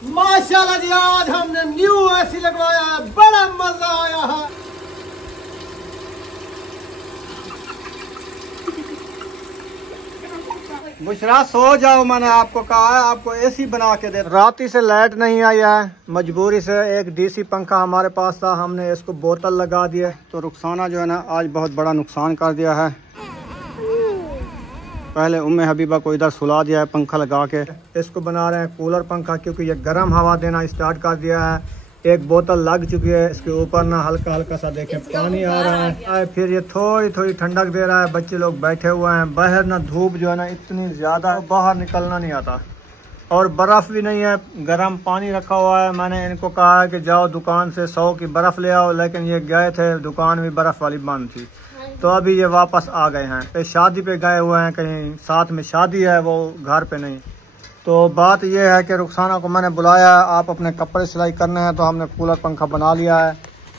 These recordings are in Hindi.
माशाल्लाह जी, आज हमने न्यू एसी लगवाया है, बड़ा मजा आया है। बुशरा सो जाओ, मैंने आपको कहा है आपको एसी बना के दे। रात से लाइट नहीं आई है, मजबूरी से एक डीसी पंखा हमारे पास था, हमने इसको बोतल लगा दी है। तो रुखसाना जो है ना आज बहुत बड़ा नुकसान कर दिया है। पहले उम्मे हबीबा को इधर सुला दिया है पंखा लगा के। इसको बना रहे हैं कूलर पंखा, क्योंकि ये गर्म हवा देना स्टार्ट कर दिया है। एक बोतल लग चुकी है, इसके ऊपर ना हल्का हल्का सा देखें पानी आ रहा है। फिर ये थोड़ी थोड़ी ठंडक दे रहा है। बच्चे लोग बैठे हुए हैं बाहर, ना धूप जो है ना इतनी ज्यादा, बाहर निकलना नहीं आता। और बर्फ भी नहीं है, गर्म पानी रखा हुआ है। मैंने इनको कहा है कि जाओ दुकान से 100 की बर्फ ले आओ, लेकिन ये गए थे, दुकान भी बर्फ वाली बंद थी। तो अभी ये वापस आ गए हैं, शादी पे गए हुए हैं, कहीं साथ में शादी है, वो घर पे नहीं। तो बात यह है कि रुखसाना को मैंने बुलाया है, आप अपने कपड़े सिलाई करने हैं, तो हमने कूलर पंखा बना लिया है।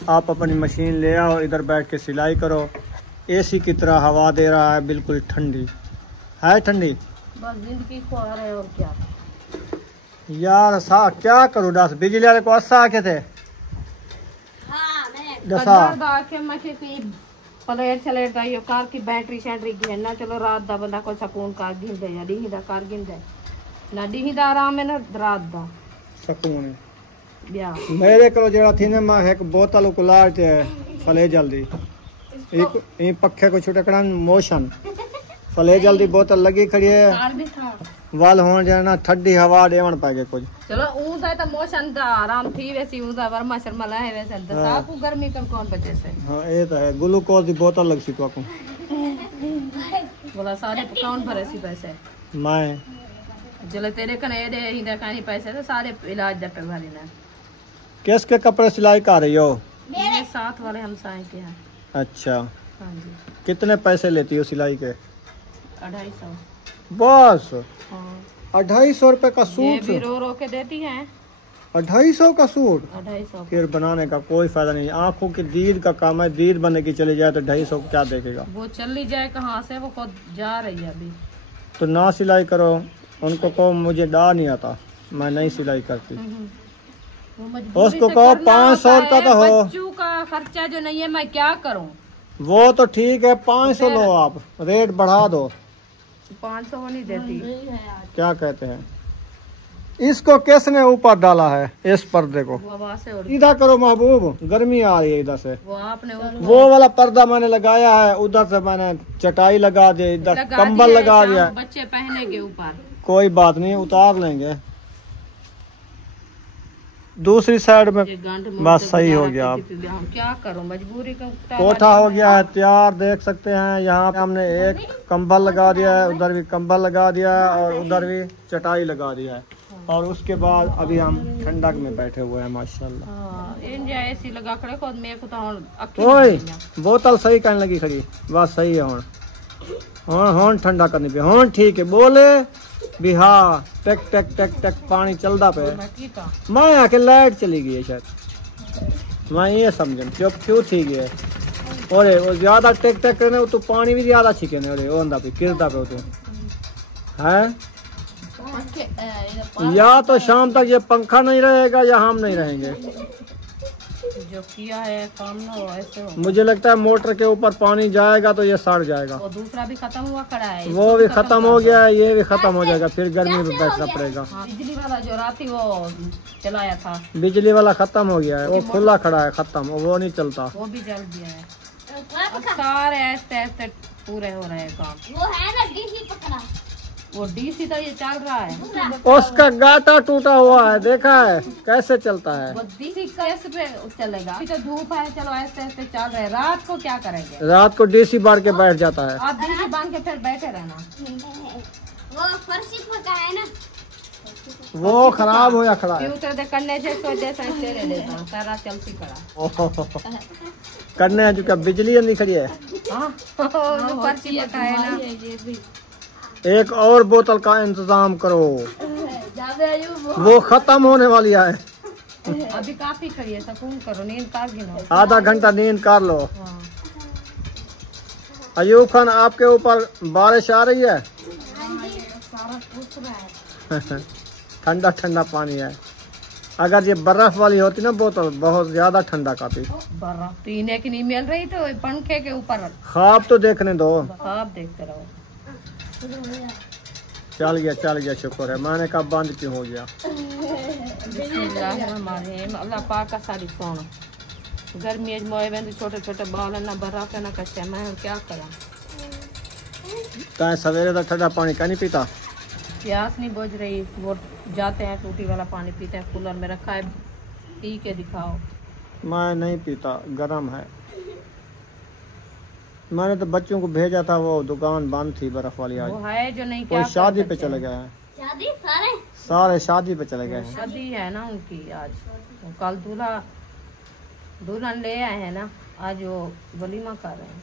आप अपनी मशीन ले आओ, इधर बैठ के सिलाई करो। एसी की तरह हवा दे रहा है, बिल्कुल ठंडी है, ठंडी बस जिंदगी को आ रहे और क्या यार। सा क्या करूँ, दस बिजली वाले को अस्सा आके थे दसा प्लेट चलेट का ये कार की बैटरी शैटरी घेरना। चलो रात दा बंदा को सकून कार गिन दे या डी दा कार गिन दे ना, डी दा आराम है ना रात दा सकून है। ब्याह मेरे को जरा थी ना, मैं एक बोतल को लाटे फले जल्दी एक पखे को छुटकड़ा मोशन फले जल्दी बोतल लगी खड़ी है। कार भी था वाल होने जाए ना, ठंडी हवा देवन पाएगे कुछ। चलो ऊदा तो मोशन दा आराम थी, वैसी ऊदा वर्मा शर्मा लाए वैसे दसा को गर्मी कर कौन बचे से। हां ये तो है, ग्लूकोज की बोतल लग सी तो को बोला सारे कौन भरे सी पैसे मैं चलो तेरे कने दे ही दा कानी पैसे तो सारे इलाज दे पे भरी ना। किसके कपड़े सिलाई कर रही हो? मेरे साथ वाले हमसाए के हैं। अच्छा हां जी। कितने पैसे लेती हो सिलाई के? 250 बस। हाँ 250 रुपए का ये सूट भी रो रो के देती हैं। 250 का सूट 250 फिर बनाने का कोई फायदा नहीं। आंखों की दीद का काम है, दीद बनने की चली जाए तो 250 क्या देखेगा। वो चली जाए कहाँ से, वो खुद जा रही है अभी। तो ना सिलाई करो, उनको कहो मुझे डा नहीं आता, मैं नहीं सिलाई करती। वो मजबूरी उसको से कहो करना 500 होता रुपया है, तो हो। बच्चों का खर्चा जो नहीं है मैं क्या करूं। वो तो ठीक है, 500 लो, आप रेट बढ़ा दो। 500 वो नहीं देती। क्या कहते हैं, इसको किसने ऊपर डाला है इस पर्दे को? वो आवाज से और इधर करो महबूब, गर्मी आ रही है इधर से। वो आपने वो वाला पर्दा मैंने लगाया है, उधर से मैंने चटाई लगा दी, इधर कंबल लगा दिया। बच्चे पहनेंगे ऊपर, कोई बात नहीं, उतार लेंगे। दूसरी साइड में बस सही हो गया। अब हम क्या करूं, मजबूरी का कोठा हो गया है तैयार, देख सकते हैं। यहाँ पे हमने एक कंबल लगा दिया है, उधर भी कंबल लगा दिया है, और उधर भी चटाई लगा दिया है। और उसके बाद अभी हम ठंडक में बैठे हुए हैं माशाल्लाह। हां एसी लगा खड़े खुद में को तो ओए बोतल सही कहने लगी खड़ी, बस सही है। हॉर्न ठंडा करनी पे हॉर्न ठीक है, बोले भी हाँ टक टक टक टक पानी चलता पे। मैं आके लाइट चली गई है शायद, मैं ये समझ क्यों ठीक है। और वो ज्यादा टक टक करने तो पानी भी ज्यादा छिके ने, वो पे गिरता पे तो है। या तो शाम तक ये पंखा नहीं रहेगा या हम नहीं रहेंगे। जो किया है काम ना हो ऐसे हो। मुझे लगता है मोटर के ऊपर पानी जाएगा तो ये सड़ जाएगा। वो दूसरा भी खत्म हुआ खड़ा है, वो भी खत्म हो गया है, ये भी खत्म हो जाएगा, फिर गर्मी में बैठना पड़ेगा। बिजली वाला जो राती वो चलाया था, बिजली वाला खत्म हो गया है, वो खुला खड़ा है, खत्म, वो नहीं चलता। वो भी जल गया है। अब सारे ऐसे ऐसे पूरे हो रहे हैं काम। वो है ना डीसी पकड़ा, वो डीसी तो ये चल रहा है, उसका गाटा टूटा हुआ है, देखा है कैसे चलता है। वो डीसी कैसे पे चलेगा। अभी तो धूप है, चलो ऐसे ऐसे चल रहे। रात को क्या करेंगे? रात को डीसी बार के बैठ जाता है। आप डीसी बांध के फिर बैठे रहना। वो फर्शी पका है ना, वो खराब हो या खड़ा है। फ्यूचर दे करने से तो जैसा तेरे लेता सारा चलती करा करने जो क्या बिजली नहीं खड़ी है। हां फर्शी पका है ना। एक और बोतल का इंतजाम करो, वो खत्म होने वाली है। अभी काफी खड़ी है, सकून करो, नींद कर गिनो। आधा घंटा नींद कर लो। अयूब खान आपके ऊपर बारिश आ रही है? ठंडा ठंडा पानी है। अगर ये बर्फ वाली होती ना बोतल बहुत ज्यादा ठंडा काफी। बर्फ पीने की नहीं मिल रही तो पंखे के ऊपर ख्वाब तो देखने दो। आप देखते रहो। चल गया शुक्र है। मैंने कहा बंद क्यों हो गया। बिस्मिल्लाहिर्रहमानिर्रहीम। अल्लाह पाक का सारी सोन गर्मी मोए वेंदे छोटे छोटे बाल ना बर्फ ना कच्चे मैं क्या करा। तैं सवेरे का ठंडा पानी का नहीं पीता। प्यास नहीं बुझ रही वो जाते हैं टूटी वाला पानी पीते हैं कूलर में रखा है पी के दिखाओ। मैं नहीं पीता गर्म है। मैंने तो बच्चों को भेजा था वो दुकान बंद थी बर्फ वाली आज। वो है जो नहीं कोई क्या शादी कर पे सकते चले हैं। गए हैं शादी सारे शादी पे चले गए हैं। शादी है ना उनकी आज वो कल दुल्हन ले आए हैं ना आज वो वलीमा कर रहे हैं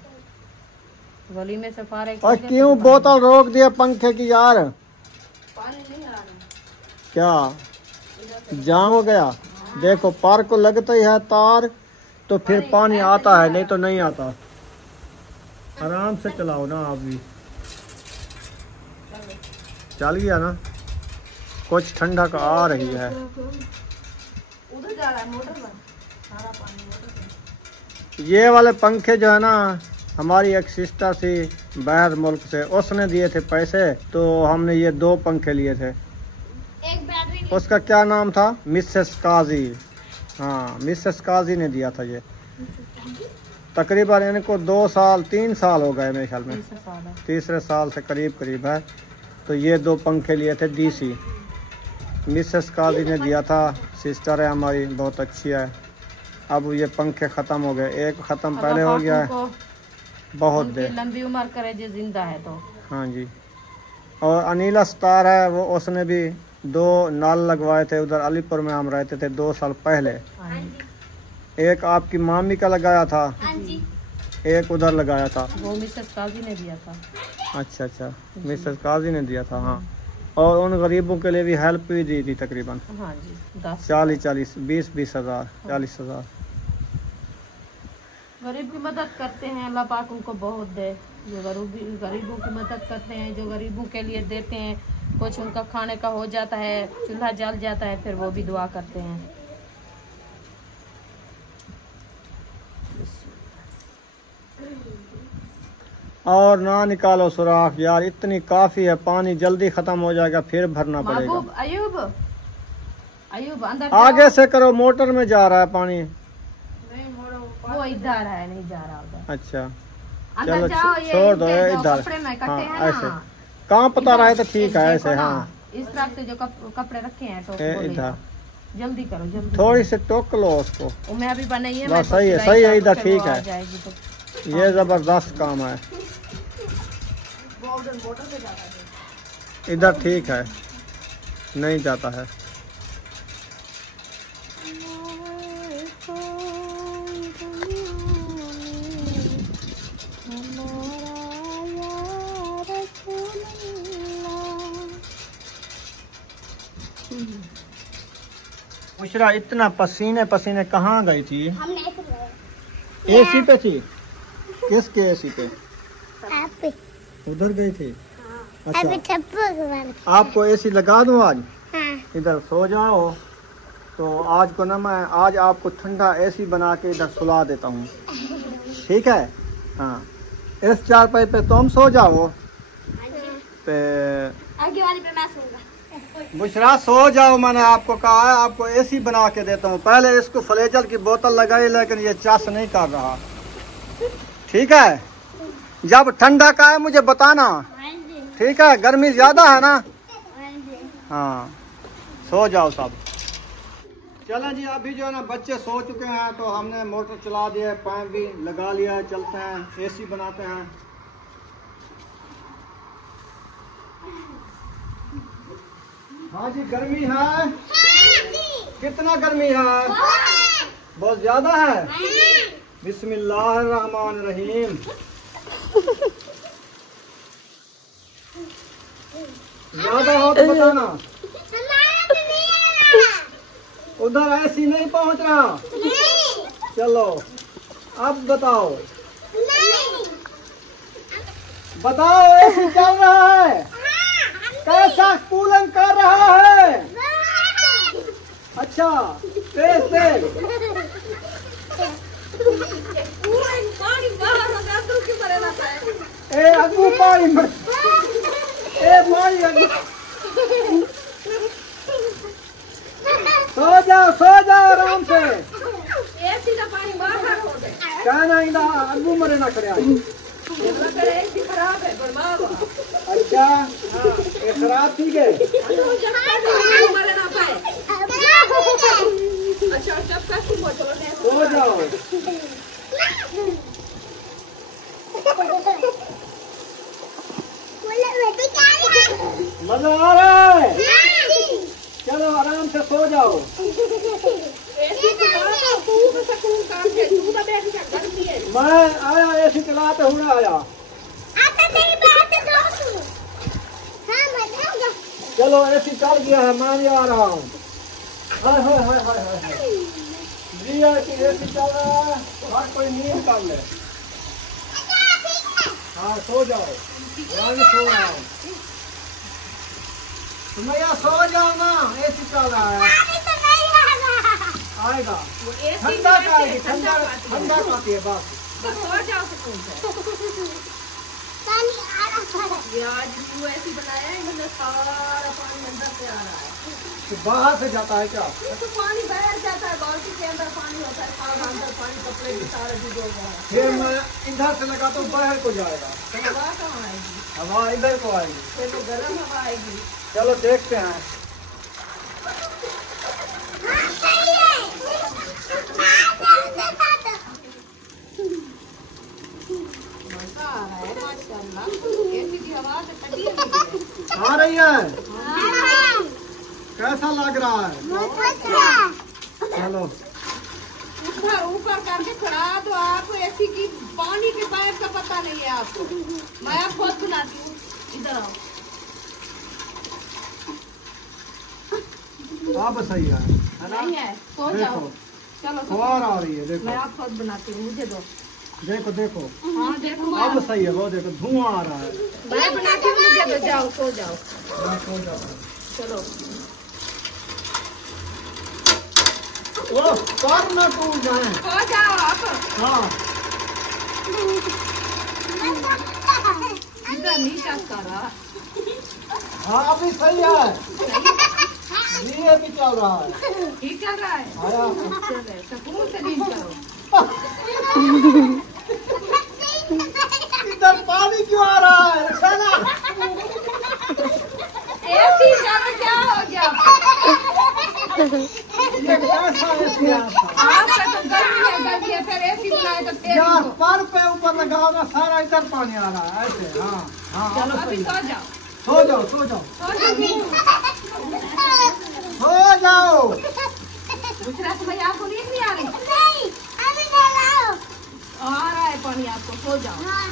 वलीमे से फारे और क्यों बोतल रोक दिया पंखे की यार। पानी नहीं आ रहा क्या जाम हो गया। देखो पार को लगता ही है तार तो फिर पानी आता है नहीं तो नहीं आता। आराम से चलाओ ना आप भी। चल गया ना कुछ ठंडा का आ रही है। उधर जा रहा है मोटर में सारा पानी मोटर में। ये वाले पंखे जो है ना हमारी एक सिस्टर थी बाहर मुल्क से उसने दिए थे पैसे तो हमने ये 2 पंखे लिए थे। एक बैटरी उसका क्या नाम था मिसेस काजी। हाँ मिसेस काजी ने दिया था ये। तकरीबन इनको 2 साल 3 साल हो गए मेरे ख्याल में। तीसरे साल से करीब है। तो ये 2 पंखे लिए थे डीसी मिसेस काजी ने दिया था। सिस्टर है हमारी बहुत अच्छी है। अब ये पंखे ख़त्म हो गए। एक ख़त्म पहले हो गया है बहुत देर। लंबी उम्र करे जो जिंदा है तो। हाँ जी। और अनिला स्टार है वो उसने भी 2 नल लगवाए थे उधर अलीपुर में हम रहते थे 2 साल पहले। एक आपकी मामी का लगाया था एक उधर लगाया था। वो मिसेस काजी ने दिया था। अच्छा मिसेस काजी ने दिया था। हाँ और उन गरीबों के लिए भी हेल्प भी दी थी तकरीबन। हाँ जी 10 40 20 हज़ार 40 हज़ार। गरीब की मदद करते हैं अल्लाह पाक उनको बहुत दे। जो गरीबों की मदद करते हैं जो गरीबों के लिए देते हैं कुछ उनका खाने का हो जाता है चूल्हा जल जाता है फिर वो भी दुआ करते हैं। और ना निकालो सुराख यार इतनी काफी है। पानी जल्दी खत्म हो जाएगा फिर भरना पड़ेगा। महबूब अयूब अंदर आगे से करो मोटर में जा रहा है पानी। वो इधर है नहीं जा रहा उधर। अच्छा अंदर चलो जाओ ये छोड़ दो जो इधर। कपड़े में कटे हाँ हैं ऐसे ना कहाँ पता इधर- रहे तो ठीक है देखो ऐसे। ना, हाँ इस तरफ से जो कपड़े रखे हैं तो ए, वो ले इधर जाओ। जल्दी करो जल्दी। थोड़ी सी टोक लो उसको। वो मैं अभी बनाई है बस मैं तो सही है, सिलाई सही है, करूँ, इधर फिर वो ठीक आ है। जाएगी तो ये जबरदस्त काम है। इधर ठीक है नहीं जाता है। मुशरा इतना पसीने कहाँ गई थी। हमने एसी पे थी। किसके एसी पे उधर गई थी। अच्छा आपको एसी लगा दूं आज। इधर सो जाओ तो आज को ना मैं आज आपको ठंडा एसी बना के इधर सुला देता हूँ ठीक है। हाँ इस चारपाई पे तुम सो जाओ पे आगे वाली पे मैं सोऊंगा। बुशरा सो जाओ। मैंने आपको कहा है आपको एसी बना के देता हूँ। पहले इसको फ्लेजल की बोतल लगाई लेकिन ये चास नहीं कर रहा ठीक है। जब ठंडा का है मुझे बताना ठीक है। गर्मी ज्यादा है ना। हाँ सो जाओ सब। चलो जी अभी जो है ना बच्चे सो चुके हैं तो हमने मोटर चला दिया है पाइप भी लगा लिया है। चलते हैं एसी बनाते हैं। हाँ जी गर्मी है। कितना गर्मी है। बहुत ज्यादा है। बिस्मिल्लाहिर्रहमानिर्रहीम। ज्यादा हो तो बताना। उधर ऐसी नहीं पहुंच रहा। चलो अब बताओ ऐसी चल रहा है कैसा कूलन कर रहा है। अच्छा तेज तेज पानी बाहर हो गया तो क्यों करे ना है ए अगू पानी मत ए पानी अगू सो जाओ आराम से एसी का पानी बाहर हो गया कहना इंदा अगू मरे ना करे ये करे एसी खराब है बर्बाद अच्छा हाँ ये खराब ठीक है मरे ना पाए अच्छा जब तक तुम चलो सो जाओ मजा आ रहा है चलो आराम से सो जाओ मैं आया एसी चलाते हुए आया चलो एसी चल गया है मैं भी आ रहा हूँ हाय हाय हाय हाय हाय जी एसी चल रहा है हर कोई नींद कर ले हाँ सो जाओ मैं भी सो रहा हूँ तुम्हें सो जाओ ना एसी चल रहा है आएगा ठंडा का आएगी ठंडा ठंडा खाती है बस सो जाओ सुकून से ये आज वो ऐसी बनाया है इन्होंने सारा पानी अंदर से आ रहा है तो बाहर से जाता है क्या तो पानी बाहर जाता है बाल्टी के अंदर पानी होता है सारा अंदर पानी कपड़े भी सारे डूबे हुए हैं फिर मैं इधर से लगाता हूँ बाहर को जाएगा तो हवा कहाँ आएगी हवा इधर को आएगी फिर तो गर्म हवा आएगी चलो देखते हैं मजा आ रहा है माशाल्लाह ऐसी की हवा से ठंडी है आ रही है कैसा लग रहा है चलो ऊपर ऊपर करके खड़ा तो आपको ऐसी की पानी के पाइप का पता नहीं है आपको मैं आप खुद बनाती हूँ इधर आओ अब सही है ना नहीं है सो जाओ देखो चलो फुहार आ रही है मैं देखो आप खुद बनाती हूँ मुझे दो देखो देखो हाँ देखो अब सही है वो देखो धुआं आ रहा है मैं बनाती हूँ मुझे दो जाओ सो जाओ मैं सो जाता हूँ चलो ओ पर न टूट जाए सो जाओ आप हाँ इधर नहीं टच कर रहा हाँ अभी सही है ये भी चल रहा है ठीक चल रहा है आया चले सुकून से नींद करो इधर पानी क्यों आ रहा है साला ऐसी ज्यादा क्या हो गया ये कैसा एसी आता आपका तो गर्मी है फिर ऐसी बनाए तो तेज यार हो। पर पे ऊपर लगाओ ना सारा इधर पानी आ रहा है ऐसे हाँ हाँ चलो अब अभी सही है। सो जाओ सो जाओ सो जाओ सो जाओ सो जाओ दूसरा समय आपको नींद नहीं आ रही आ रहा है पानी आपको सो जाओ हाँ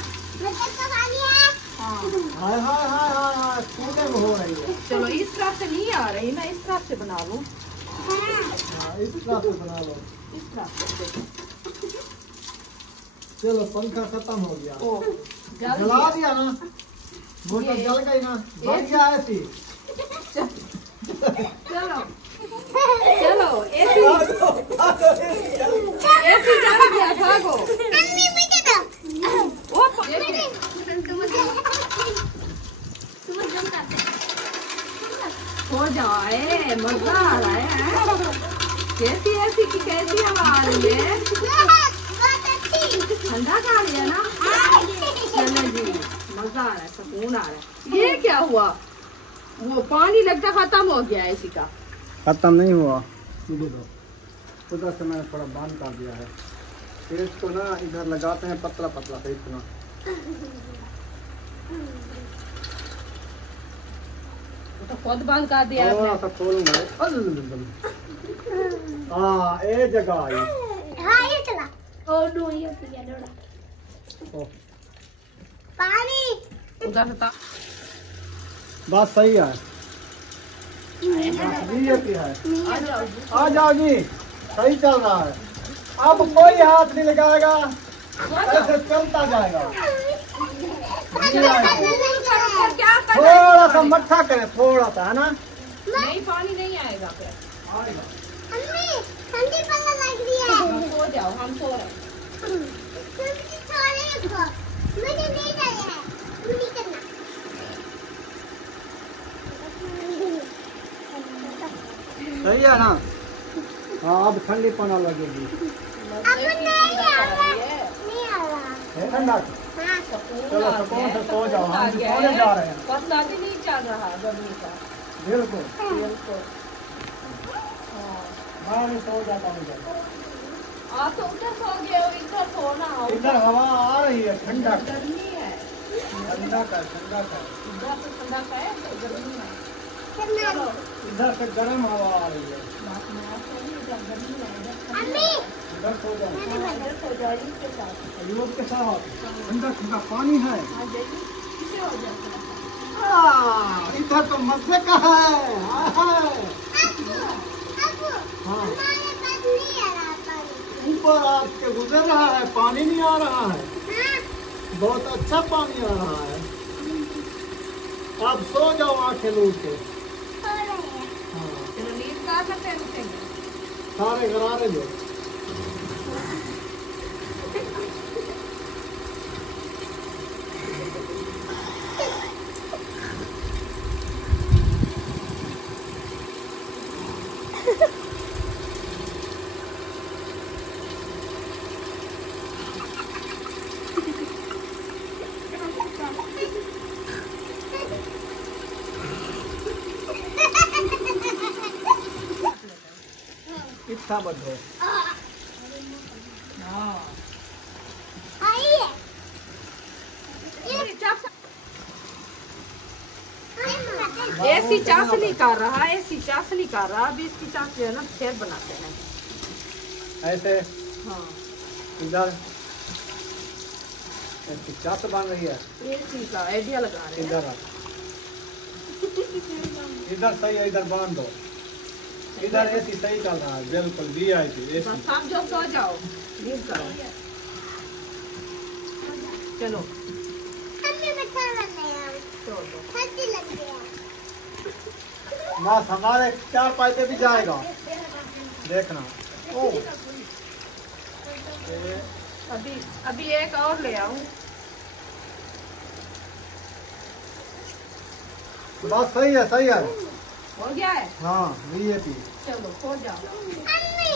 हाय हाय हाय हाय हाय कूलर हो रही है चलो इस तरफ से नहीं आ रही मैं इस तरफ से बना लूँ हाँ, इस तरह से बना लो इस तरफ से चलो पंखा खत्म हो गया ओ जल्दी जला दिया ना मोटर जल गई ना बन गया ऐसी चलो चलो ऐसी ऐसी जल गया भागो ओ हो जाए मजा आ रहा है कैसी ऐसी की कैसी हवा आ रही है ठंडा खा रही है ना चलो जी मजा आ रहा है सुकून आ रहा है ये क्या हुआ वो पानी लगता खत्म हो गया इसी का खत्म नहीं हुआ सीधे दो उधर से मैंने थोड़ा बंद कर दिया है फिर इसको ना इधर लगाते हैं पतला पतला से इतना तो खुद बंद कर दिया थोड़ा आपने सा खोलूंगा हाँ ये जगह आई ओ, उधर से बात सही है जी है आ जाओ आ जाओ जी सही चल रहा है अब कोई हाथ नहीं लगाएगा ऐसे चलता जाएगा क्या कर थोड़ा सा मट्ठा करें थोड़ा सा है ना नहीं पानी नहीं आएगा फिर आएगा जाओ, हम सो रहे हैं। मुझे नहीं जाना है, नहीं करना। सही है ना? हाँ अब ठंडी पना लगेगी। अब नहीं आ रहा है ठंडा? हाँ चलो सुकून से सो जाओ, हम भी सोने जा रहे हैं। पता भी नहीं चल रहा गर्मी का। बिल्कुल बिल्कुल। मैं भी सो जाता हूँ इधर। तो उधर सो गए हो, इधर सोना हो। इधर हवा आ रही है ठंडा गर्मी है, ठंडा का ठंडा का। इधर से ठंडा का है तो गर्मी है। करना। इधर से गर्म हवा आ रही है। बात में आप सो नहीं, इधर गर्मी है, इधर ठंडी अम्मी है। इधर सो जाओ। इधर सो जाओ इसके साथ। युवक के साथ ठंडा ठंडा पानी है। हाँ जाइए, किसे हो जाता है? इधर तो मजे का है। अब हाँ हमारे पास नहीं आ रहा पानी। ऊपर आपके गुजर रहा है, पानी नहीं आ रहा है। हाँ बहुत अच्छा पानी आ रहा है। आप सो जाओ आंखें लूट के। सो रहे हैं। हाँ चलो नींद का करते हैं, उठेंगे। सारे गरारे लो। इतना बढ़ो। आइए। ऐसी चाशनी कर रहा है, ऐसी चाशनी कर रहा है। अभी इसकी चाश जो है ना फिर बनाते हैं। ऐसे हाँ इधर ऐसी चाट बन रही है। ऐसी का आइडिया लगा रहे हैं। इधर इधर सही है, इधर बांध दो। इधर एसी सही चल रहा है, बिल्कुल VIP एसी। बस हम जो सो जाओ, नींद करो। चलो हमें बचा नहीं है। सो दो। ठंडी लग गया। बस हमारे 4 पाइपे भी जाएगा, देखना। ओ अभी एक और ले आऊं। बस सही है, सही है। हो गया है। हाँ VIP चलो सो जाओ। अम्मी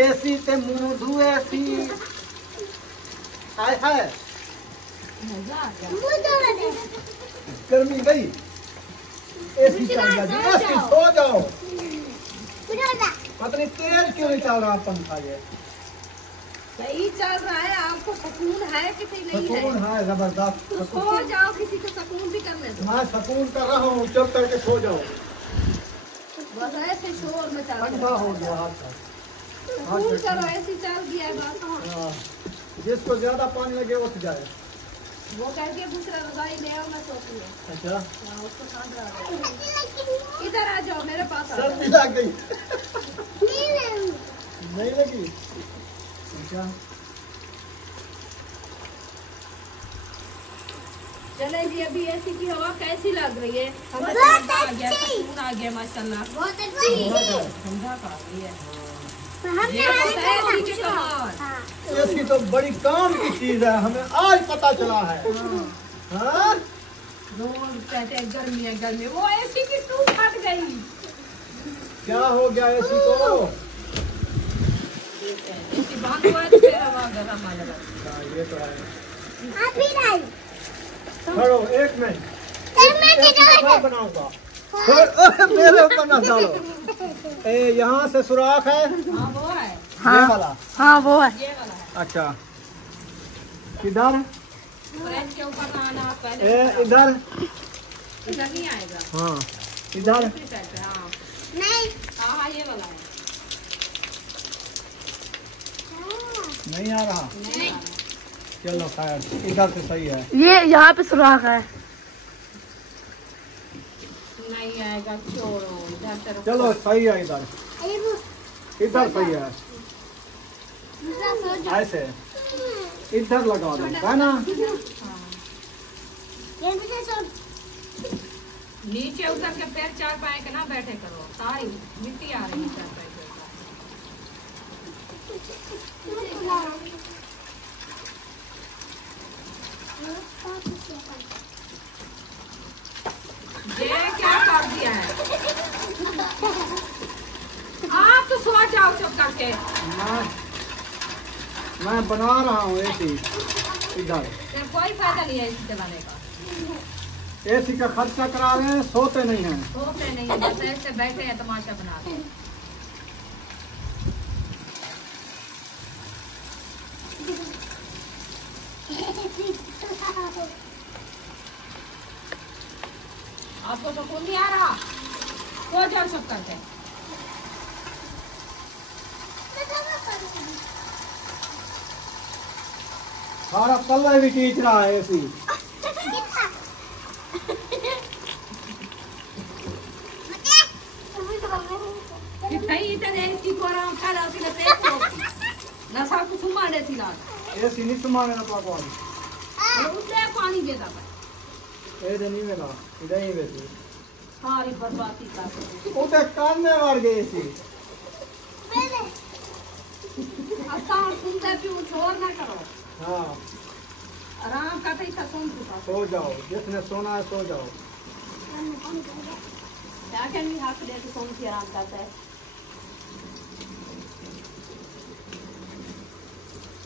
एसी ते मुंह धु एसी। हाय हाय मजा आ गया। मुझे दे। गर्मी गई, एसी चल गया जी। एसी सो जाओ। मुझे पता नहीं तेज क्यों नहीं चल रहा पंखा ये। सही चल रहा है। आपको सुकून है किसी नहीं सुकून है? है जबरदस्त। सो जाओ, किसी को सुकून भी करने दो। मैं सुकून कर रहा हूँ, चुप करके सो जाओ। बस ऐसे शोर मचा ठंडा हो गया हाथ का। सुकून करो, ऐसी चल गया है बात। हाँ, जिसको ज्यादा पानी लगे उठ जाए। वो करके दूसरा रजाई ले आओ, मैं सोती हूँ। अच्छा हाँ, उसको सांस आ। इधर आ जाओ, मेरे पास आ जाओ। सर्दी लग गई। नहीं लगी? अच्छा चलेगी। अभी ऐसी की हवा कैसी लग रही है? हमें बहुत ठंडा आ गया, अच्छी। सुकून आ गया माशाल्लाह। बहुत अच्छी। ठंडा का आ रही है। हमने ये होता है ऐसी के कमाल। हाँ ऐसी तो बड़ी काम की चीज है, हमें आज पता चला है। हाँ? रोज कहते हैं गर्मी है गर्मी, वो ऐसी की टूट फट गई। क्या हो गया एसी को? ऐसी बात हुआ तो फिर हवा गर्म आ जाएगा। हाँ, ये तो है। अभी नहीं। खड़ो एक मिनट, मैं मैं बनाऊंगा। मेरे ऊपर ना डालो। यहाँ से सुराख है। हाँ वो है, ये वाला। हाँ वो है। ये वाला है। अच्छा किधर? फ्रिज के ऊपर ना आना पहले। इधर। इधर नहीं आएगा। हाँ इधर। दूसरी साइड पे। हाँ नहीं। हाँ ये वाला है। नहीं आ रहा। नहीं चलो खैर, इधर से सही है। ये यहाँ पे सुराख है। नहीं आएगा, छोड़ो इधर से रुको। चलो सही है, इधर इधर सही है। ऐसे इधर लगा दो, है ना? नीचे उतर के पैर चार पाए के ना बैठे करो, सारी मिट्टी आ रही है चार पाए के ऊपर। सो जाओ चुप करके। मैं बना रहा हूँ एसी इधर। कोई फायदा नहीं है एसी चलाने का। एसी का खर्चा करा रहे हैं, सोते नहीं हैं। सोते नहीं है, बस ऐसे बैठे हैं तमाशा बना रहे हैं। आपको सुकून नहीं आ रहा? सो जाओ चुप करके। सारा पल्ला भी खींच रहा है एसी। एसी नहीं सुमाने ना पानी। पानी देता इधर नहीं मिला, इधर ही बेची। सारी बर्बादी कर उधर कान में मार गए एसी। सुनते क्यों? शोर ना करो। हाँ आराम करते ही सुन चुका। सो जाओ, जिसने सोना है सो जाओ। क्या क्या नहीं हाथ लेके सोन के आराम करता है।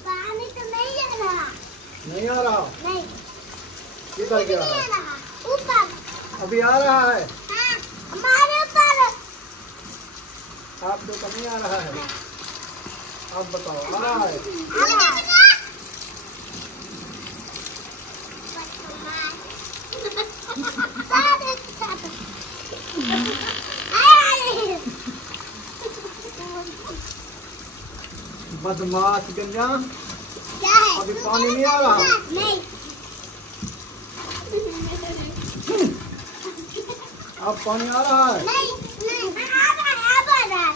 पानी तो नहीं आ रहा। नहीं आ रहा? नहीं। किधर गया है? ऊपर। अभी आ रहा है? हाँ, हमारे ऊपर। आप तो कभी आ रहा है? आप बताओ, आ रहा है? बदमाश गंजा, क्या है? अभी पानी नहीं आ रहा? नहीं। अब पानी आ रहा है? नहीं, नहीं, आ रहा है, अब आ रहा है।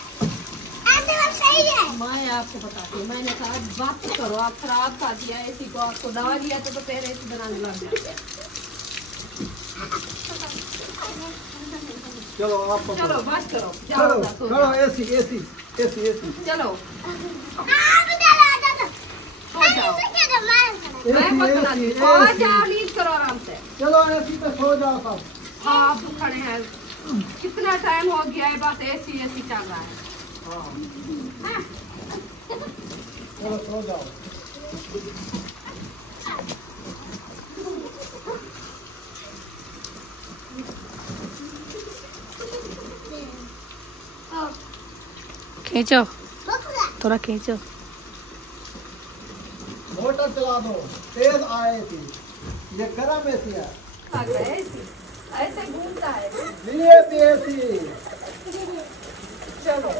ऐसे बात सही है। मैं आपको बताती हूँ, मैंने कहा बात तो करो, आप खराब कर दिया एसी को, आपको दवा दिया तो फिर एसी बनाने लग गए। चलो आप चलो बस करो, जाओ चलो अपना सो चलो, जाओ। एसी एसी एसी एसी चलो आप चलो, चलो। सो जाओ। मैं एसी मत बनाती हूँ। सो जाओ, नींद करो आराम से। चलो एसी पे सो जाओ सब। हाँ आप तो खड़े हैं, कितना टाइम हो गया है, बस एसी एसी चल रहा है। हाँ हाँ? चलो सो जाओ। खींचो, थोड़ा खींचो। मोटर चला दो, तेज आए थी। ये गरम एसी है, ऐसे घूमता है। लिए भी एसी। चलो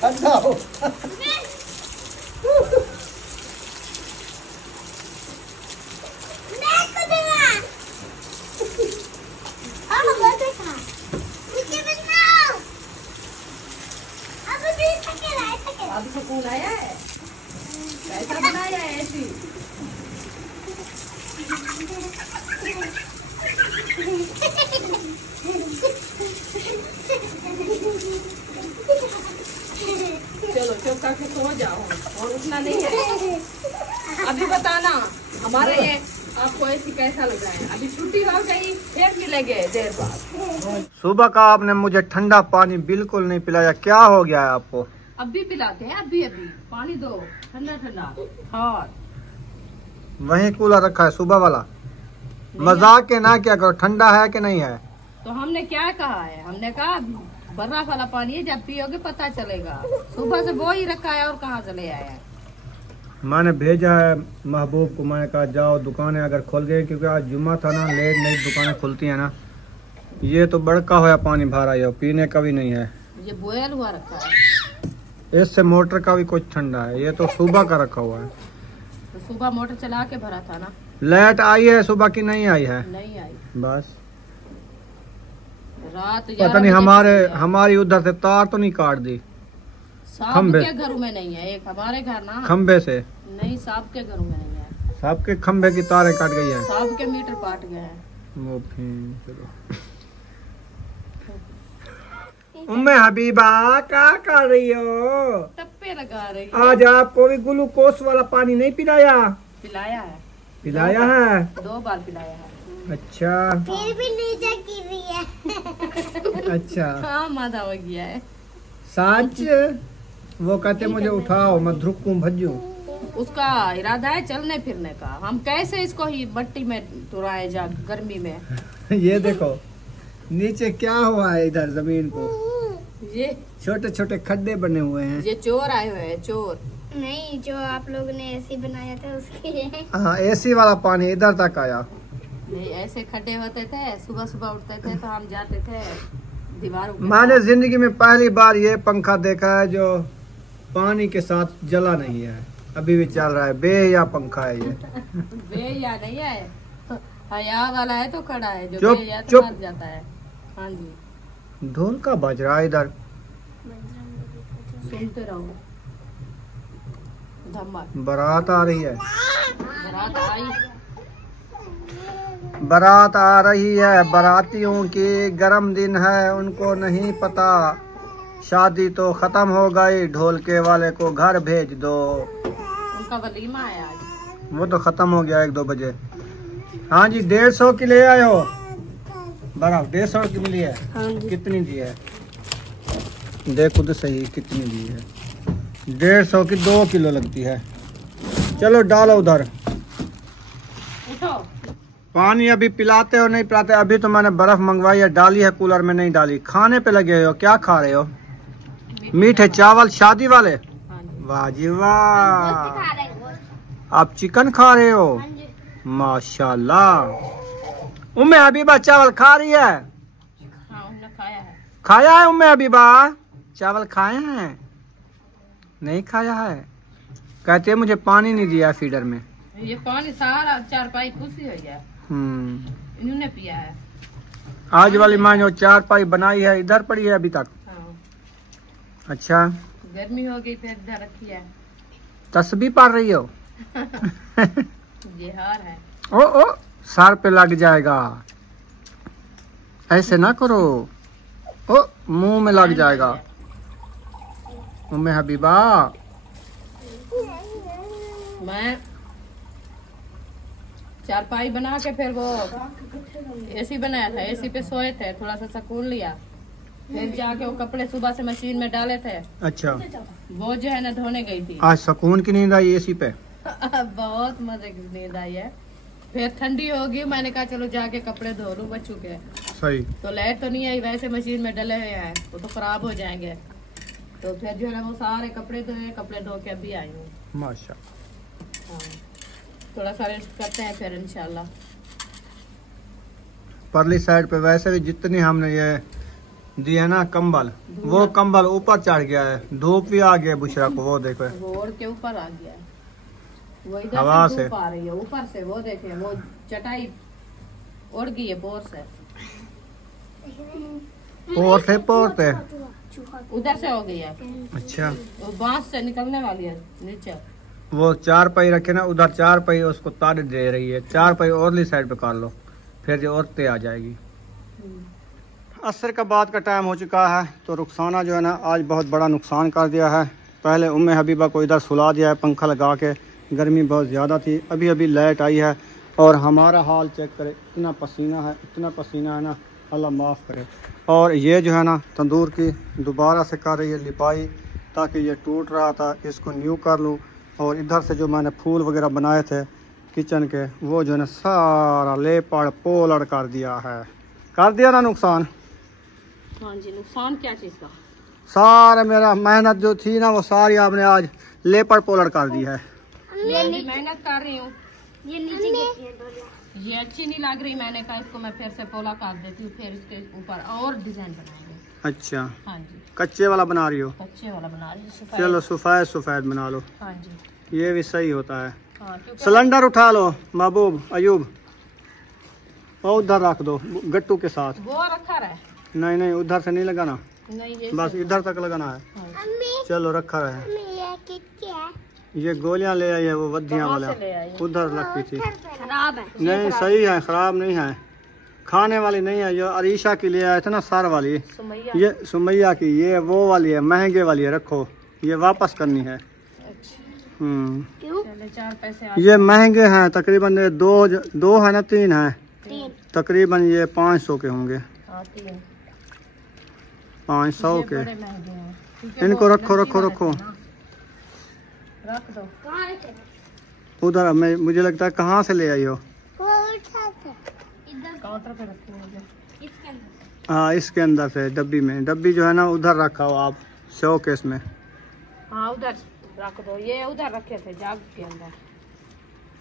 ठंडा हो। अब सुकून आया है, कैसा बनाया है ऐसी। चलो चुप करके सो जाओ और उठना नहीं है। अभी बताना हमारा ये आपको ऐसी कैसा लग रहा है। अभी छुट्टी हो गई, फिर मिलेंगे देर बाद। सुबह का आपने मुझे ठंडा पानी बिल्कुल नहीं पिलाया, क्या हो गया है आपको? अभी पिलाते हैं, अभी अभी पानी दो ठंडा ठंडा। हाँ वहीं कूलर रखा है सुबह वाला। मजाक के ना क्या करो, ठंडा है कि नहीं है? तो हमने क्या कहा है, हमने कहा बर्फ वाला पानी है, जब पियोगे पता चलेगा। सुबह से वो ही रखा है और कहाँ चले आया है। मैंने भेजा है महबूब को, मैंने कहा जाओ दुकानें अगर खुल गई, क्योंकि आज जुम्मा था ना, लेट नई दुकानें खुलती हैं ना। ये तो बड़का होया पानी भरा है, पीने का भी नहीं है, ये बॉयल हुआ रखा है। इससे मोटर का भी कुछ ठंडा है। ये तो सुबह का रखा हुआ है। तो सुबह मोटर चला के भरा था ना। लाइट आई है सुबह की नहीं आई है? नहीं आई। बस रात पता नहीं हमारी उधर से तार तो नहीं काट दी खंबे। सबके घरों में नहीं है, एक हमारे घर ना खंबे से नहीं, सबके घरों में नहीं है। सबके खंबे की तारें कट गई है। सबके मीटर पाट गए हैं। वो चलो उम्मे हबीबा क्या कर रही हो? टप्पे लगा रही है। आज आपको भी ग्लूकोस वाला पानी नहीं पिलाया? पिलाया है, पिलाया है, 2 बार पिलाया है। अच्छा। फिर भी नीचे गिर रही है। अच्छा हाँ मादा हो गया है। सच? वो कहते मुझे उठाओ, मैं धुक्कूं भज्जूं। उसका इरादा है चलने फिरने का। हम कैसे इसको ही मट्टी में तुराए जा गर्मी में। ये देखो नीचे क्या हुआ है, इधर जमीन को ये छोटे छोटे खड्डे बने हुए हैं। ये चोर आए हुए हैं, चोर। नहीं, जो आप लोगों ने ऐसे बनाया था उसके। हाँ, एसी वाला पानी इधर तक आया। नहीं, ऐसे खड्डे होते थे, सुबह सुबह उठते थे तो हम जाते थे दीवारों पे। मैंने जिंदगी में पहली बार ये पंखा देखा है जो पानी के साथ जला नहीं है, अभी भी चल रहा है। बेहया पंखा है ये। बेहया नहीं है, हया वाला है तो खड़ा है, जो चुप, बेहया तो चुप। मर जाता है। हाँ जी, ढोल का बज रहा है इधर, सुनते रहो। धमाल बारात आ रही है, बारात आई। बारात आ रही है। बारातियों की गर्म दिन है, उनको नहीं पता शादी तो खत्म हो गई, ढोलके वाले को घर भेज दो। उनका वलीमा है आज। वो तो खत्म हो गया 1-2 बजे। हाँ जी, 150 की ले आए हो बराबर। 150 की मिली है। हाँ जी। कितनी दी है देखो तो सही, कितनी दी है। 150 की 2 किलो लगती है। चलो डालो उधर। उठो। पानी अभी पिलाते हो नहीं पिलाते? अभी तो मैंने बर्फ मंगवाई है, डाली है कूलर में, नहीं डाली। खाने पे लगे हो, क्या खा रहे हो? मीठे चावल शादी वाले? हाँ जी। वाह जी वाह, खा रहे हैं। आप चिकन खा रहे हो? हाँ जी। माशाल्लाह। उम्मे हबीबा चावल खा रही है? हाँ, उन्होंने खाया है। खाया है उम्मे हबीबा? चावल खाए हैं? नहीं खाया है। कहते मुझे पानी नहीं दिया फीडर में। ये पानी सारा चारपाई खुशी हो गया, इन्होंने पिया है। आज वाली माँ जो 4 पाई बनाई है इधर पड़ी है अभी तक। हाँ। अच्छा, गर्मी हो गई फिर इधर रखी है। तस्बीह पढ़ रही हो? ये हार है। ओ सर पे लग जाएगा, ऐसे ना करो। ओ मुंह में लग जाएगा। उम्मे हबीबा, मैं चारपाई बना के फिर वो एसी बनाया था, एसी पे सोए थे, थोड़ा सा सुकून लिया। फिर जाके वो कपड़े सुबह से मशीन में डाले थे, अच्छा वो जो है ना धोने गई थी। आज सुकून की नींद आई एसी पे? बहुत मजे की नींद आई है। फिर ठंडी होगी, मैंने कहा चलो जाके कपड़े धो लूं बच्चों के। सही। तो लाइट तो नहीं आई, वैसे मशीन में डले हुए हैं, वो तो खराब हो जाएंगे। तो फिर जो है ना वो सारे कपड़े धोए, कपड़े धो के अभी आई हूँ। माशाल्लाह। हाँ, थोड़ा सा रेस्ट करते हैं फिर इंशाल्लाह। परली साइड पे वैसे भी जितनी हमने ये दी है ना कंबल, वो कंबल ऊपर चढ़ गया है। धूप भी आ गया बुशरा को, वो देखो रोड के ऊपर आ गया है, वो इधर हवा से से। धूप आ रही है ऊपर से। वो देखे वो चटाई उड़ गई है बोर से, पोरते उधर से हो गई है। अच्छा, वो बांस से निकलने वाली है नीचे। वो 4 पाई रखे ना उधर, 4 पाई उसको तार दे रही है। 4 पाई औरली साइड पे कर लो, फिर जो औरतें आ जाएगी। असर का बाद का टाइम हो चुका है, तो रुखसाना जो है ना आज बहुत बड़ा नुकसान कर दिया है। पहले उम्मे हबीबा को इधर सुला दिया है पंखा लगा के, गर्मी बहुत ज़्यादा थी। अभी अभी लाइट आई है और हमारा हाल चेक करे, इतना पसीना है, इतना पसीना है ना, अल्लाह माफ़ करे। और ये जो है ना तंदूर की दोबारा से कर रही है लिपाई, ताकि ये टूट रहा था, इसको न्यू कर लूँ। और इधर से जो मैंने फूल वगैरह बनाए थे किचन के, वो जो है ना सारा लेपड़ पोलड़ कर दिया है। कर दिया ना नुकसान? हाँ जी। नुकसान क्या चीज का? सारा मेरा मेहनत जो थी ना वो सारी आपने आज लेपड़ पोलड़ कर दी है। मैं भी मेहनत कर रही हूँ। ये नीचे गिरती है डोरिया। ये अच्छी नहीं लग रही, मैंने कहा इसको मैं फिर से पोला काट देती हूँ, फिर इसके ऊपर और डिजाइन बनाएंगे। अच्छा, हाँ जी। कच्चे वाला बना रही हो? कच्चे वाला बना रही हूँ। चलो सफेद सफेद बना लो, हाँ जी। ये भी सही होता है। हाँ, क्योंकि सिलेंडर उठा लो महबूब अयूब, और उधर रख दो गट्टू के साथ। वो रखा रहा है। नहीं नहीं, उधर से नहीं लगाना, नहीं ये बस इधर तक लगाना है। हाँ। अम्मी, चलो रखा रहे। ये कितनी है? ये गोलियां ले आई है वो वधियां कहाँ वाला, से ले आई? उधर रखी थी। खराब है। नहीं सही है, खराब नहीं है, खाने वाली नहीं है। जो अरीशा की ले आए थे ना सर वाली, सुमैया। ये सुमैया की, ये वो वाली है, महंगे वाली है, रखो, ये वापस करनी है। अच्छा, क्यों? चले 4 पैसे आ। ये महंगे हैं तकरीबन, ये दो है ना 3 हैं, तीन। तकरीबन ये 500 के होंगे। हाँ 3। 500 ये के। बड़े महंगे हैं क्योंकि इनको वो रखो रखो लस्सी रखो वाले हैं ना। रख दो। कहाँ रखे? उधर। मैं मुझे लगता है कहाँ से ले आई हो। वो उठा था। इधर काउंटर पे रखते हैं। इसके अंदर। हाँ इसके अंदर से डब्बी में। डब्बी जो है ना उधर रखा हो आप शोकेस में। हाँ उधर रख दो। ये उधर रखे थे जाग के अंदर।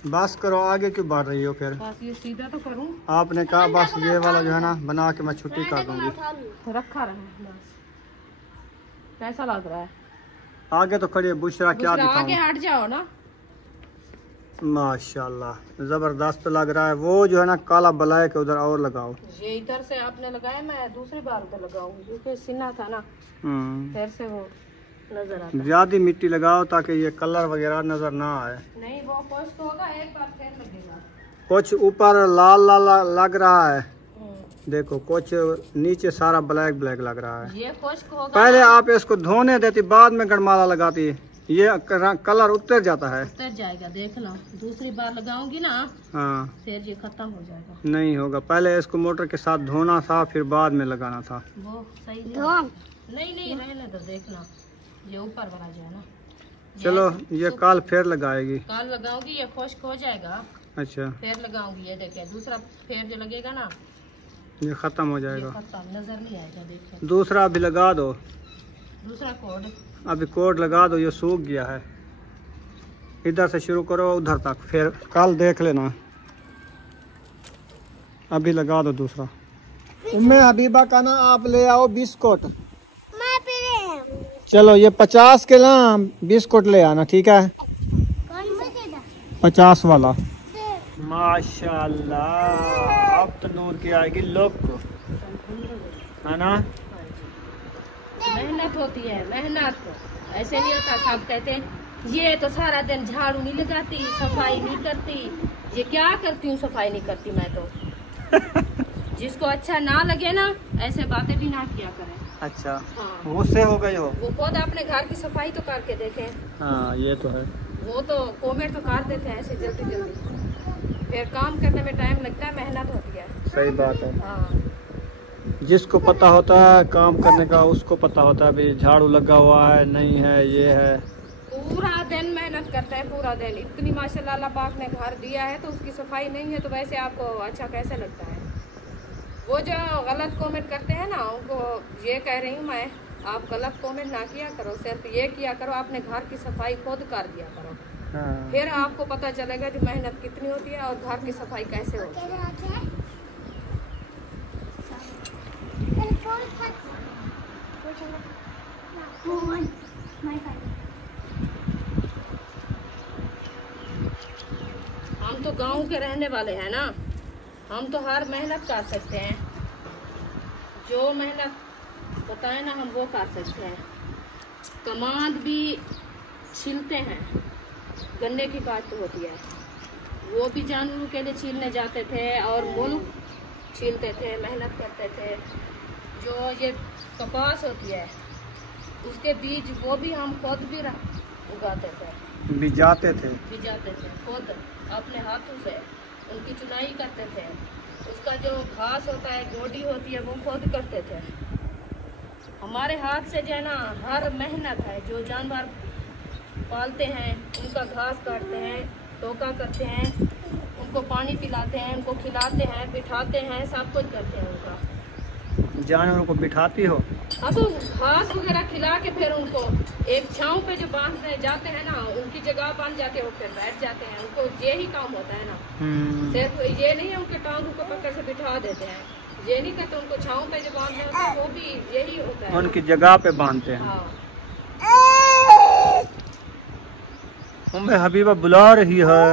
बस करो, आगे क्यों बढ़ रही हो फिर। बस ये सीधा तो करूँ। आपने कहा बस ये वाला जो है ना बना के मैं छुट्टी कर दूंगी। रखा रहे बस। कैसा लग रहा है? आगे तो खड़ी है बुशरा, क्या दूसरा आगे दिखाऊं। हट जाओ ना। माशाल्लाह जबरदस्त लग रहा है। वो जो है ना काला ब्लैक उधर और लगाओ। ये इधर से आपने लगाया, मैं दूसरी बार उधर लगाऊंगी क्योंकि सीना था ना, फिर से वो नजर आता। ज्यादा मिट्टी लगाओ ताकि ये कलर वगैरह नजर ना आए। नहीं वो पोस्ट होगा, एक बार फिर लगेगा। कुछ ऊपर लाल लाल लग रहा है, देखो कुछ नीचे सारा ब्लैक ब्लैक लग रहा है। ये खुश्क होगा। पहले आप इसको धोने देती, बाद में गड़माला लगाती, ये कलर उतर जाता है। उतर जाएगा, देख लो। दूसरी बार लगाऊंगी ना हाँ फिर ये खत्म हो जाएगा। नहीं होगा, पहले इसको मोटर के साथ धोना था फिर बाद में लगाना था। वो सही नहीं रहने दो, देखना ये ऊपर वाला जो है ना। चलो ये कल फिर लगाएगी। कल लगाऊंगी, ये खुश्क हो जाएगा अच्छा फिर लगाऊंगी। ये देखिए दूसरा फिर जो लगेगा ना ये खत्म हो ये जाएगा। खत्म नजर नहीं आएगा। देखिए दूसरा अभी लगा दो, दूसरा कोड अभी कोड लगा दो, ये सूख गया है। इधर से शुरू करो उधर तक, फिर कल देख लेना। अभी लगा दो दूसरा। उम्मे हबीबा का ना आप ले आओ बिस्कुट। मैं पी रहे हैं। चलो ये 50 के ना बिस्कुट ले आना, ठीक है। कौन से देगा? 50 वाला। माशाल्लाह अब तो नूर की आएगी लुक, है ना। मेहनत होती है, मेहनत। ऐसे नहीं होता सब कहते हैं ये तो सारा दिन झाड़ू नहीं लगाती, सफाई नहीं करती। ये क्या करती हूँ, सफाई नहीं करती मैं तो। जिसको अच्छा ना लगे ना ऐसे बातें भी ना किया करें। अच्छा हाँ गुस्से हो गई हो। वो खुद अपने घर की सफाई तो करके देखें। हाँ ये तो है। वो तो कॉमेंट तो कर देते हैं ऐसे जल्दी जल्दी, फिर काम करने में टाइम लगता है, मेहनत होती है। सही बात है। हाँ जिसको पता होता है काम करने का उसको पता होता है भाई झाड़ू लगा हुआ है नहीं है, ये है। पूरा दिन मेहनत करते हैं, पूरा दिन। इतनी माशाल्लाह अल्लाह पाक ने घर दिया है तो उसकी सफाई नहीं है तो वैसे आपको अच्छा कैसे लगता है। वो जो गलत कमेंट करते हैं ना उनको ये कह रही हूँ मैं, आप गलत कमेंट ना किया करो, सिर्फ ये किया करो अपने घर की सफाई खुद कर दिया करो। हाँ। फिर आपको पता चलेगा कि मेहनत कितनी होती है और घर की सफाई कैसे होती है। हम तो गांव के रहने वाले हैं ना, हम तो हर मेहनत कर सकते हैं। जो मेहनत बताए ना हम वो कर सकते हैं। कमांड भी छीलते हैं, गन्ने की बात तो होती है, वो भी जानवरों के लिए छीलने जाते थे और मुल्क छीलते थे, मेहनत करते थे। जो ये कपास होती है उसके बीज वो भी हम खुद भी उगाते थे, बिजाते थे खुद अपने हाथों से। उनकी चुनाई करते थे, उसका जो घास होता है गोडी होती है वो खुद करते थे। हमारे हाथ से जो है ना हर मेहनत है। जो जानवर पालते हैं उनका घास काटते हैं, टोका करते हैं, उनको पानी पिलाते हैं, उनको खिलाते हैं, बिठाते हैं, सब कुछ करते हैं उनका। जानवरों को बिठाती हो। अब तो घास वगैरह खिला के फिर उनको एक छांव पे जो बांधने जाते हैं ना उनकी जगह बांध जाके वो फिर बैठ जाते हैं। उनको ये ही काम होता है ना, सिर्फ ये नहीं है उनके टांगों को पकड़ से बिठा देते हैं, ये नहीं कहते। उनको छांव पे जो बांधना होता है वो भी यही होता है, उनकी जगह पे बांधते हैं। हाँ। उम्मे हबीबा बुला रही है,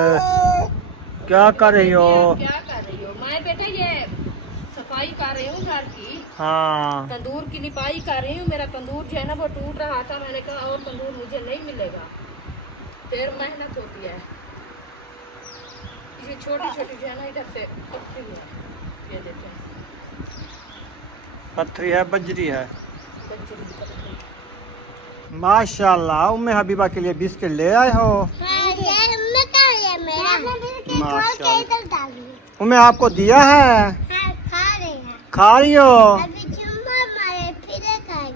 क्या कर रही हो? क्या कर रही हो? मैं बेटा ये सफाई कर रही हूँ घर की। हाँ तंदूर की लिपाई कर रही हूँ। मेरा तंदूर जो है ना वो टूट रहा था, मैंने कहा और तंदूर मुझे नहीं मिलेगा। फिर मेहनत होती है। ये छोटी छोटी जो है ना इधर से पत्थरी है, ये देते हैं पत्थरी है बजरी है। बजरी की पत्थरी। माशाल्लाह उम्मे हबीबा के लिए बिस्किट ले आए हो। माशाल्लाह उम्मे आपको दिया है, खा रहे हैं। खा रही हो। अभी चुम्मा मारे फिर खाएंगे।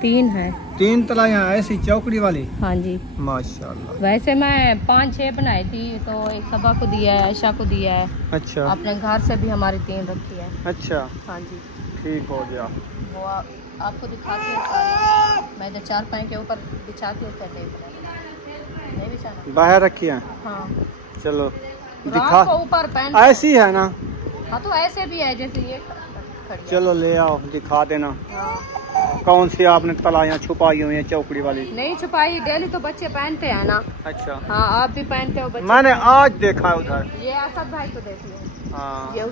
3 है। 3 तलाइयाँ ऐसी चौकड़ी वाली? हाँ जी। माशाल्लाह। वैसे मैं 5-6 बनाई थी, तो एक सबा को दिया है, आयशा को दिया है। अच्छा। अपने घर से भी हमारी 3 रखी है। अच्छा, हाँ जी। ठीक हो गया। वो आपको दिखाती हूँ सारी। मैं जो 4 पाई के ऊपर बिछाती हूँ, क्या नहीं बिछाना, बाहर रखी है? हाँ। चलो दिखा दिखा। को ऊपर पैंट ऐसी है ना? हाँ, तो ऐसे भी है जैसे ये खड़ी है। चलो ले आओ, दिखा देना। हाँ। कौन सी आपने तलाइयाँ छुपाई हुई हैं चौकड़ी वाली? नहीं छुपाई, डेली तो बच्चे पहनते हैं ना। अच्छा। हाँ, आप भी पहनते हो बच्चे? मैंने आज देखा उधर। ये असद भाई को देखिए। हाँ। ये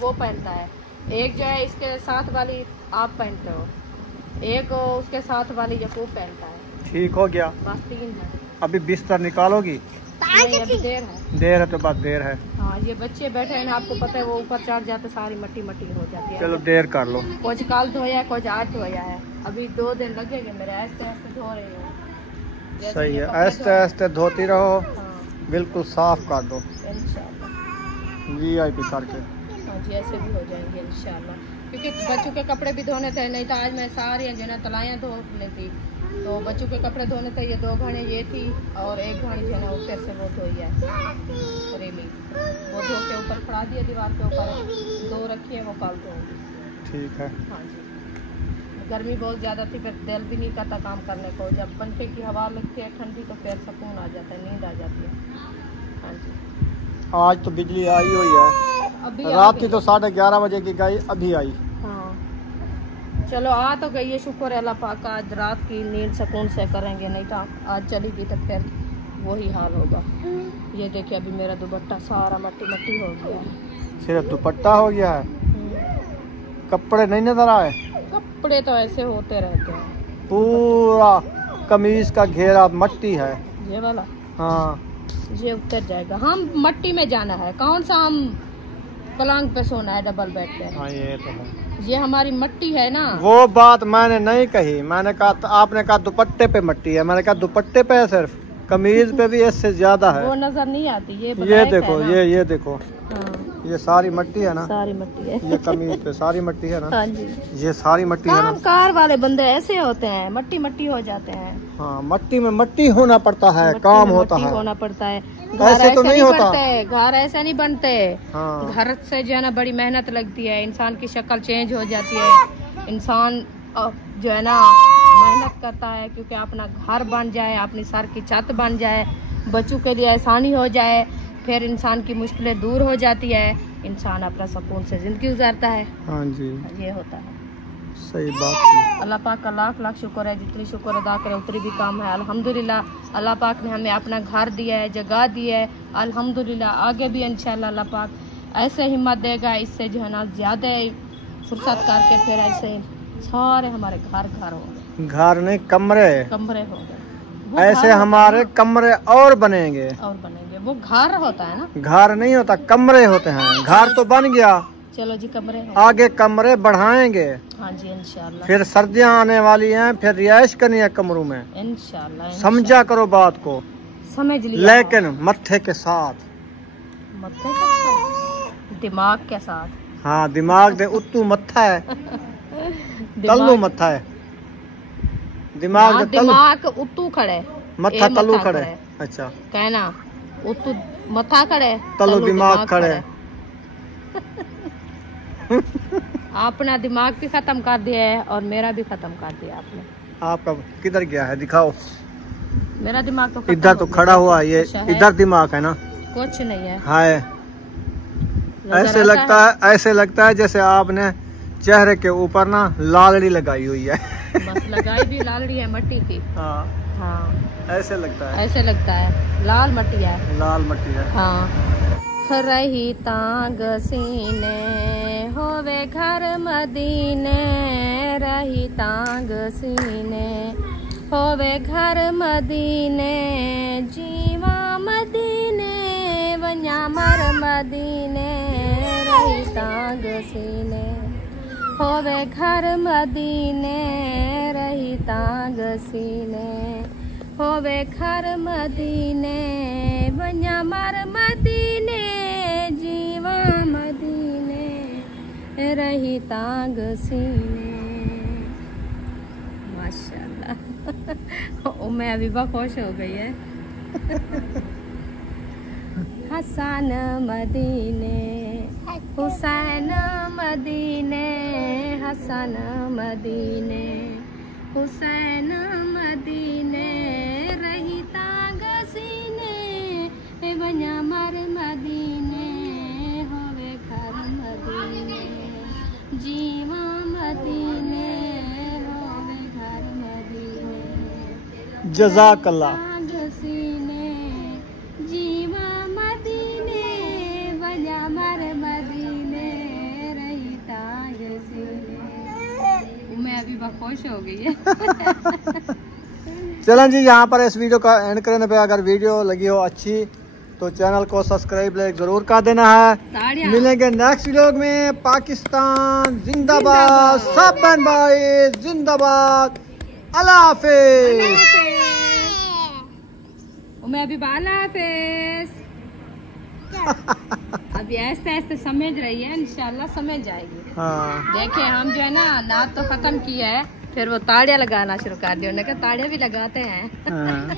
वो पहनता है। एक जो है इसके साथ वाली आप पहनते हो, एक उसके साथ वाली यकूब पहनता है। ठीक हो गया। बस 3 है। अभी बिस्तर निकालोगी? नहीं, अभी देर है। देर है तो बात देर है। हाँ, ये बच्चे बैठे हैं ना, आपको पता है, वो ऊपर चढ़ जाते, सारी मट्टी मट्टी हो जाती है। चलो देर कर लो। कुछ कल धोया है, कुछ आज धोया है। अभी 2 दिन लगेंगे मेरे, ऐसे ऐसे धो रही हूँ। जैसे सही ये है, कपड़े ऐसे धोए। ऐसे धोती रहो, हाँ, बिल्कुल साफ कर दो इंशाल्लाह। VIP करके। हाँ जी, ऐसे भी हो जाएंगे इंशाल्लाह। क्योंकि बच्चों के कपड़े भी धोने थे, नहीं तो आज मैं सारी जो है तलाइयाँ धो लेती। तो बच्चों के कपड़े धोने थे, ये 2 घड़े ये थी और 1 घड़ी जो है ना ऊपर से वो धोई है रेली, वो धो के ऊपर खड़ा दिया दीवार के ऊपर, 2 रखी है, वो कल धोऊंगी। ठीक है। हाँ जी। गर्मी बहुत ज़्यादा थी, फिर दिल भी नहीं करता काम करने को। जब पंखे की हवा लगती है ठंडी, तो फिर सुकून आ जाता है, नींद आ जाती है। हाँ जी। आज तो बिजली आई हुई है, अभी रात की तो 11:30 बजे की गई, अभी आई। हाँ, चलो आ तो गई है, शुक्र है अल्लाह पाक का। आज रात की नींद सुकून से करेंगे, नहीं तो आज चली गई तो फिर वही हाल होगा। ये देखिए, अभी मेरा दुपट्टा सारा मट्टी मट्टी हो गया है। सिर्फ दुपट्टा हो गया है, कपड़े नहीं नजर आए? कपड़े तो ऐसे होते रहते हैं। पूरा कमीज का घेरा मट्टी है। ये वाला? हाँ। ये उतर जाएगा। हम मट्टी में जाना है, कौन सा हम पलंग पे सोना है डबल बेड पे? हाँ, ये तो है। ये हमारी मट्टी है ना। वो बात मैंने नहीं कही, मैंने कहा, आपने कहा दुपट्टे पे मट्टी है, मैंने कहा दुपट्टे पे है, सिर्फ कमीज पे भी इससे ज्यादा है। वो नजर नहीं आती। ये देखो, ये देखो, हाँ, ये सारी मट्टी है ना, सारी मट्टी है। ये कमीज पे सारी मट्टी है ना। हाँ जी। ये सारी मट्टी है ना। काम कार वाले बंदे ऐसे होते हैं, मट्टी मट्टी हो जाते हैं। हाँ, मट्टी में मट्टी होना पड़ता है, मट्टी काम में होता मट्टी है, होना पड़ता है। ऐसे तो नहीं होता। घर ऐसे नहीं बनते। हाँ। घर से जो है ना बड़ी मेहनत लगती है, इंसान की शक्ल चेंज हो जाती है। इंसान जो है ना मेहनत करता है, क्योंकि अपना घर बन जाए, अपनी सर की छत बन जाए, बच्चों के लिए आसानी हो जाए, फिर इंसान की मुश्किलें दूर हो जाती है, इंसान अपना सुकून से जिंदगी गुजारता है। हाँ जी, ये होता है। सही बात है। अल्लाह पाक का लाख लाख शुक्र है, जितनी शुक्र अदा करे उतनी भी कम है। अल्हम्दुलिल्लाह अल्लाह पाक ने हमें अपना घर दिया है, जगह दी है। अल्हम्दुलिल्लाह आगे भी इंशाल्लाह अल्लाह पाक ऐसे हिम्मत देगा, इससे जो है ना ज़्यादा फुर्सत करके फिर ऐसे सारे हमारे घर होंगे। घर नहीं, कमरे होंगे। ऐसे हमारे कमरे और बनेंगे। वो घर होता है ना, घर नहीं होता, कमरे होते हैं। घर तो बन गया, चलो जी कमरे आगे कमरे बढ़ाएंगे। हाँ जी इंशाल्लाह। फिर सर्दियाँ आने वाली हैं, फिर रिहाइश करनी है कमरों में। इंशाल्लाह। समझा करो बात को, समझ लिया, लेकिन मत्थे के साथ, मत्थे के साथ, दिमाग के साथ। हाँ, दिमाग दे उत्तू मत्था है, तल्लू मत्था है। दिमाग दिमाग उत्तू खड़े, मत्था तल्लू खड़े। अच्छा, कहना उत्तू मत्था खड़े, तल्लू दिमाग खड़े। अपना दिमाग भी खत्म कर दिया है और मेरा भी खत्म कर दिया आपने। आपका किधर गया है, दिखाओ। मेरा दिमाग तो इधर तो खड़ा हुआ है, ये इधर दिमाग है ना। कुछ नहीं है, हाय, ऐसे लगता है जैसे आपने चेहरे के ऊपर ना लालड़ी लगाई हुई है। बस लगाई भी लालड़ी है मट्टी की। हाँ, हाँ, ऐसे लगता है, ऐसे लगता है लाल मट्टी है, लाल मट्टी है। हाँ। रही तांग सीने होवे घर मदीने, रही तांग सीने होवे घर मदीने, जीवा मदीने वन्या मर मदीने, रही तांग सीने होवे घर मदीने, रही तांग सीने होवे घर मदीने, वन्या मर मदीने, जीवा मदीने रही तांग सीने। मैं अभी खुश हो गई है। हसन मदीने हुसैन मदीने, हसन मदीने हुसैन मदीने, रही ताग सीने बना मर मदीने, होवे घर मदीने, जीवा मदीने, होवे घर मदीने, जज़ाकल्लाह। ताग सीने जीवा मदीने, बना मर मदीने, रही ताग सीने। मैं अभी खुश हो गई है। चलें जी, यहाँ पर इस वीडियो का एंड करने पे अगर वीडियो लगी हो अच्छी तो चैनल को सब्सक्राइब जरूर कर देना है। मिलेंगे नेक्स्ट वीडियो में। पाकिस्तान जिंदाबाद, सब बहन भाई जिंदाबाद। अल्लाह हाफिज। मैं अभी बाला हाफिज। अभी ऐसे ऐसे समझ रही है, इंशाल्लाह समझ जाएगी। हाँ। देखे हम जो है ना नात तो खत्म किया है, फिर वो ताड़ियाँ लगाना शुरू कर दिया। उन्होंने कहा ताड़ियाँ भी लगाते हैं। हाँ।